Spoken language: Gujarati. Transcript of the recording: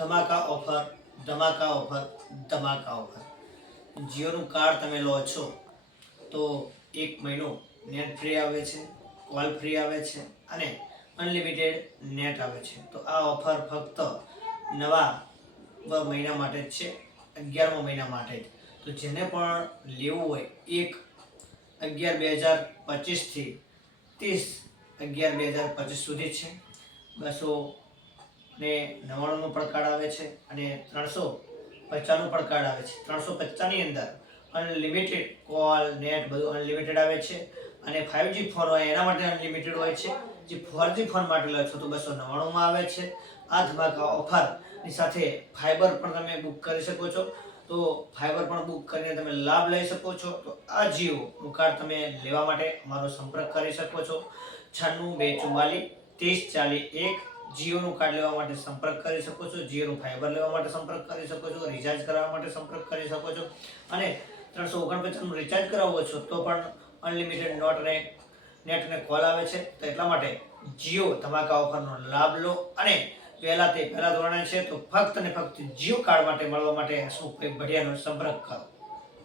ધમાકા ઓફર ધમાકા ઓફર ધમાકા ઓફર. જીઓનું કાર્ડ તમે લો છો, તો એક મહિનો નેટ ફ્રી આવે છે, કોલ ફ્રી આવે છે અને અનલિમિટેડ નેટ આવે છે. તો આ ઓફર ફક્ત નવા મહિના માટે જ છે, અગિયારમા મહિના માટે જ. તો જેને પણ લેવું હોય, એક અગિયાર બે હજાર પચીસથી ત્રીસ અગિયાર બે હજાર પચીસ સુધી છે. બસો ને નવ્વાણુંનું પણ કાર્ડ આવે છે અને ત્રણસો પચાસનું પણ કાર્ડ આવે છે. ત્રણસો પચાસની અંદર અનલિમિટેડ કોલ નેટ બધું અનલિમિટેડ આવે છે અને ફાઇવજી ફોન હોય એના માટે અનલિમિટેડ હોય છે. જે ફોરજી ફોન માટે લો છો તો બસો નવ્વાણુંમાં આવે છે. આ ધમાકા ઓફરની સાથે ફાઈબર પણ તમે બુક કરી શકો છો. તો ફાઈબર પણ બુક કરીને તમે લાભ લઈ શકો છો. તો આ જીઓનું કાર્ડ તમે લેવા માટે અમારો સંપર્ક કરી શકો છો. છન્નું બે ચુમ્માલીસ ત્રીસ ચાલીસ, એક જીઓનું કાર્ડ લેવા માટે સંપર્ક કરી શકો છો, જીઓનું ફાઈબર લેવા માટે સંપર્ક કરી શકો છો, રિચાર્જ કરાવવા માટે સંપર્ક કરી શકો છો. અને ત્રણસો ઓગણપચાસનું રિચાર્જ કરાવવો છો તો પણ અનલિમિટેડ નોટ અને નેટ કોલ આવે છે. તો એટલા માટે જીઓ ધમાકા ઓફરનો લાભ લો. અને પહેલા તે પહેલા ધોરણે છે તો ફક્ત ને ફક્ત જીઓ કાર્ડ માટે મળવા માટે શું કોઈ બઢિયાનો સંપર્ક કરો.